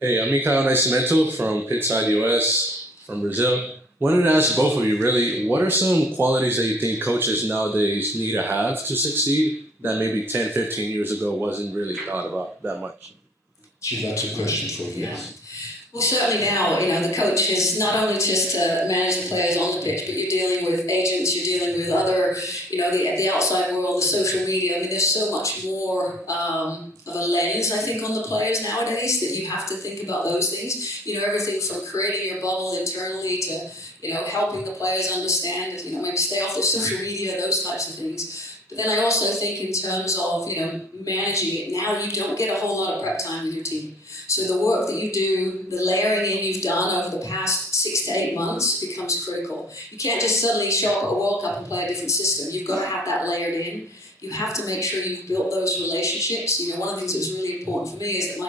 Hey, I'm Mikael Nascimento from Pitchside, US, from Brazil. Wanted to ask both of you, really, what are some qualities that you think coaches nowadays need to have to succeed that maybe 10, 15 years ago wasn't really thought about that much? Gee, that's a question for you. Yeah. Well, certainly now, the coach is not only just to manage the players on the pitch, but you're dealing with agents, you're dealing with other, the outside world, the social media. I mean, there's so much more of a lens, I think, on the players nowadays that you have to think about those things. Everything from creating your bubble internally to, helping the players understand, maybe stay off their social media, those types of things. But then I also think in terms of, managing it, now you don't get a whole lot of prep time with your team. So the work that you do, the layering in you've done over the past 6 to 8 months becomes critical. You can't just suddenly show up at a World Cup and play a different system. You've got to have that layered in. You have to make sure you've built those relationships. One of the things that was really important for me is that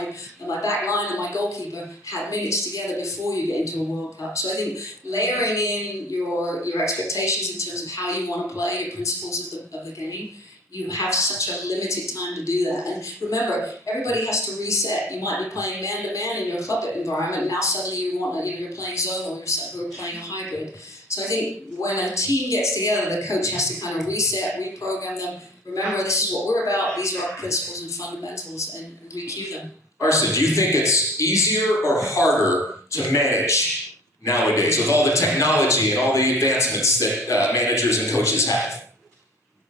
my back line and my goalkeeper had minutes together before you get into a World Cup. So I think layering in your expectations in terms of how you want to play, your principles of the game, you have such a limited time to do that. And remember, everybody has to reset. You might be playing man-to-man in your club environment, and now suddenly you're playing zone or you're playing a hybrid. So I think when a team gets together, the coach has to kind of reset, reprogram them. Remember, this is what we're about. These are our principles and fundamentals, and re-cue them. Arsene, do you think it's easier or harder to manage nowadays with all the technology and all the advancements that managers and coaches have?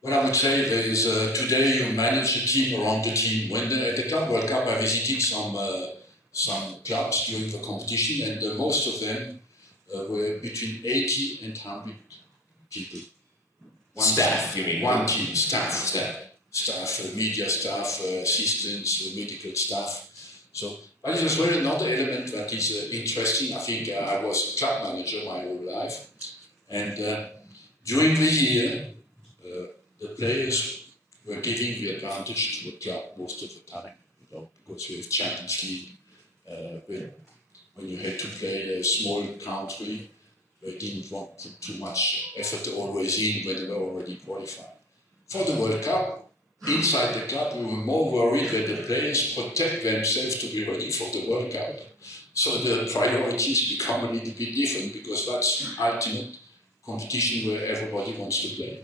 What I would say is today you manage a team around the team. When at the Club World Cup I visited some clubs during the competition, and most of them were between 80 and 100 people. Staff, you mean? One team, staff, media staff, assistants, medical staff. So, but it was well another element that is interesting. I think I was a club manager my whole life, and during the year, the players were giving the advantage to the club most of the time, because we have Champions League. When you had to play a small country, they didn't want to put too much effort always in when they were already qualified. For the World Cup, inside the club, we were more worried that the players protect themselves to be ready for the World Cup. So the priorities become a little bit different, because that's ultimate competition where everybody wants to play.